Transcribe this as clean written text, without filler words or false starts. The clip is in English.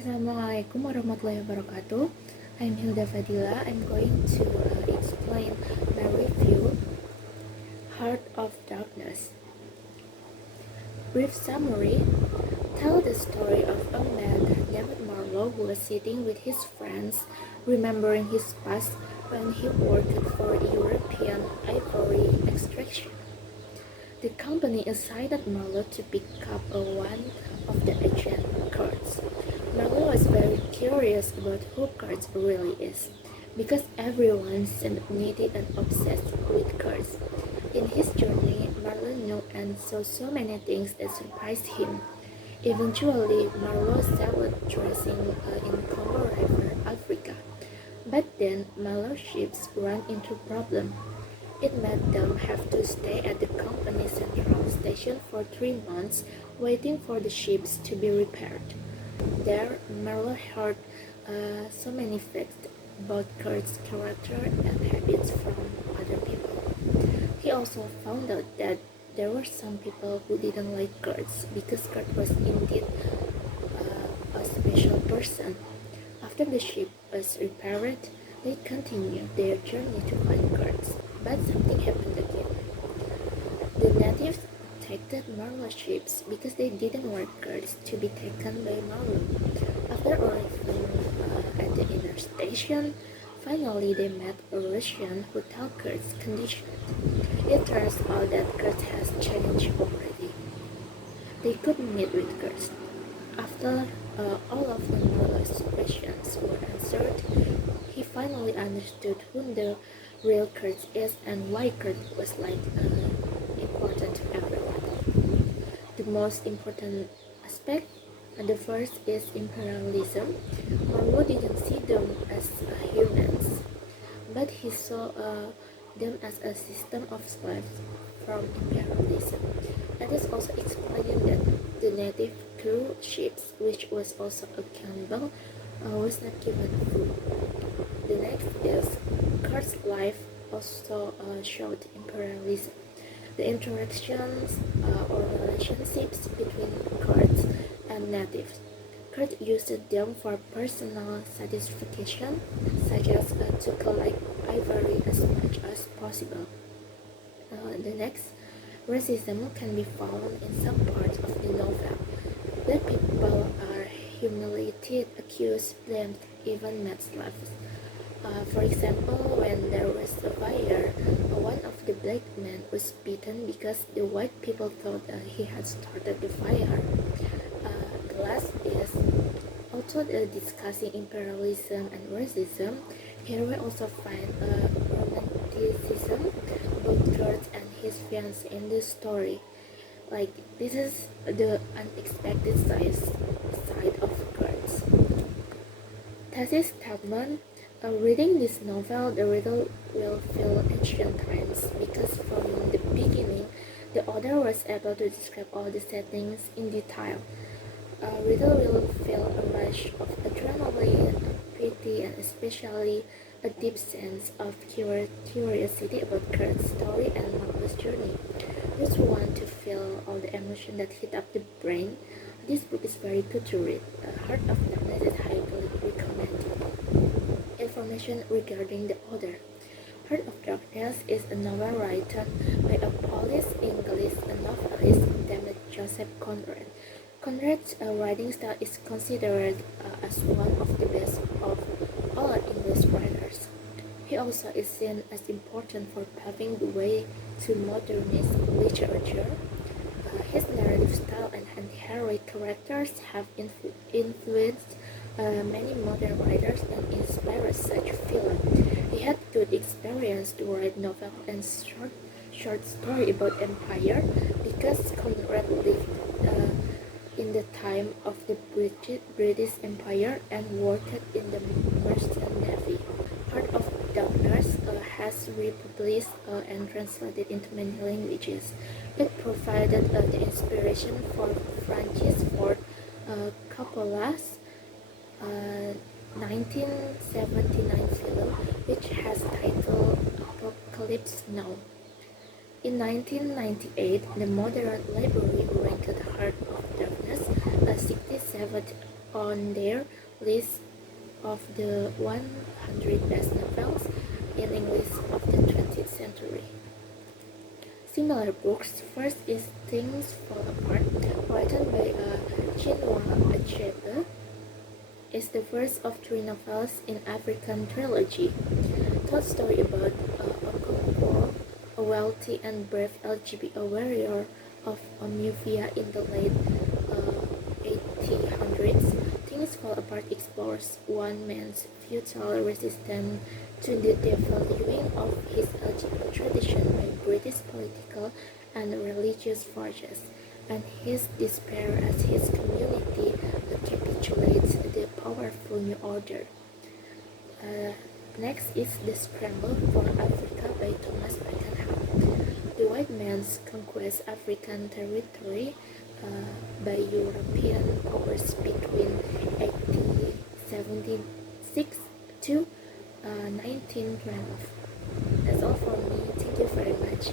Assalamualaikum warahmatullahi wabarakatuh. I'm Hilda Fadilla. I'm going to explain my review, Heart of Darkness. Brief summary: tell the story of a man named Marlowe who was sitting with his friends, remembering his past when he worked for European ivory extraction. The company assigned Marlowe to pick up one of the ancient cards. Marlowe was very curious about who cards really is, because everyone seemed needy and obsessed with cards. In his journey, Marlowe knew and saw so many things that surprised him. Eventually, Marlowe settled dressing in Congo River, Africa. But then, Marlowe's ships ran into problem. It made them have to stay at the company's central station for 3 months, waiting for the ships to be repaired. There, Marlowe heard so many facts about Kurt's character and habits from other people. He also found out that there were some people who didn't like Kurt because Kurt was indeed a special person. After the ship was repaired, they continued their journey to find Kurt, but something happened again. The natives attacked Marlowe's ships because they didn't want Kurds to be taken by Marlowe. After arriving at the inner station, finally they met a Russian who told Kurt's condition. It turns out that Kurt has changed already. They could meet with Kurt. After all of the Marlowe's questions were answered, he finally understood who the real Kurt is and why Kurt was important to everyone. The most important aspect, the first is imperialism. Marlowe didn't see them as humans, but he saw them as a system of slaves from imperialism. That is also explaining that the native crew ships, which was also a cannibal, was not given food. The next is Kurt's life also showed imperialism. The interactions or relationships between Kurds and natives. Kurt used them for personal satisfaction, such as to collect ivory as much as possible. The next, racism can be found in some parts of the novel. Black people are humiliated, accused, blamed, even made slaves. For example, when there was a fire, one of the black men was beaten because the white people thought he had started the fire. The last is, although discussing imperialism and racism, here we also find romanticism about Kurt and his fiancée in the story. Like, this is the unexpected side of Kurt. Thesis statement. Reading this novel, the reader will feel ancient times because from the beginning, the author was able to describe all the settings in detail. Reader will feel a rush of adrenaline, pity, and especially a deep sense of curiosity about Kurt's story and Marlowe's journey. Just want to feel all the emotion that hit up the brain. This book is very good to read. Heart of Darkness is highly recommended. Information regarding the author. Heart of Darkness is a novel written by a Polish-English novelist named Joseph Conrad. Conrad's writing style is considered as one of the best of all English writers. He also is seen as important for paving the way to modernist literature. His narrative style and anti-heroic characters have influenced many modern writers and inspired such film. He had good experience to write novel and short story about empire because Conrad lived in the time of the British Empire and worked in the Merchant Navy. Heart of Darkness has republished and translated into many languages. It provided the inspiration for Francis Ford Coppola's 1979 film, which has title Apocalypse Now. In 1998, the Modern Library ranked Heart of Darkness a 67th on their list of the 100 best novels in English of the 20th century. Similar books. First is Things Fall Apart, written by Chinua Achebe, is the first of three novels in African trilogy. Told story about Okonkwo, a wealthy and brave LGBT warrior of Omufia in the late 1800s. Things Fall Apart explores one man's futile resistance to the devaluing of his LGBT tradition by British political and religious forces, and his despair as his community capitulates the powerful new order. Next is The Scramble for Africa by Thomas Pakenham. The white man's conquest African territory by European powers between 1876 to 1912. That's all for me. Thank you very much.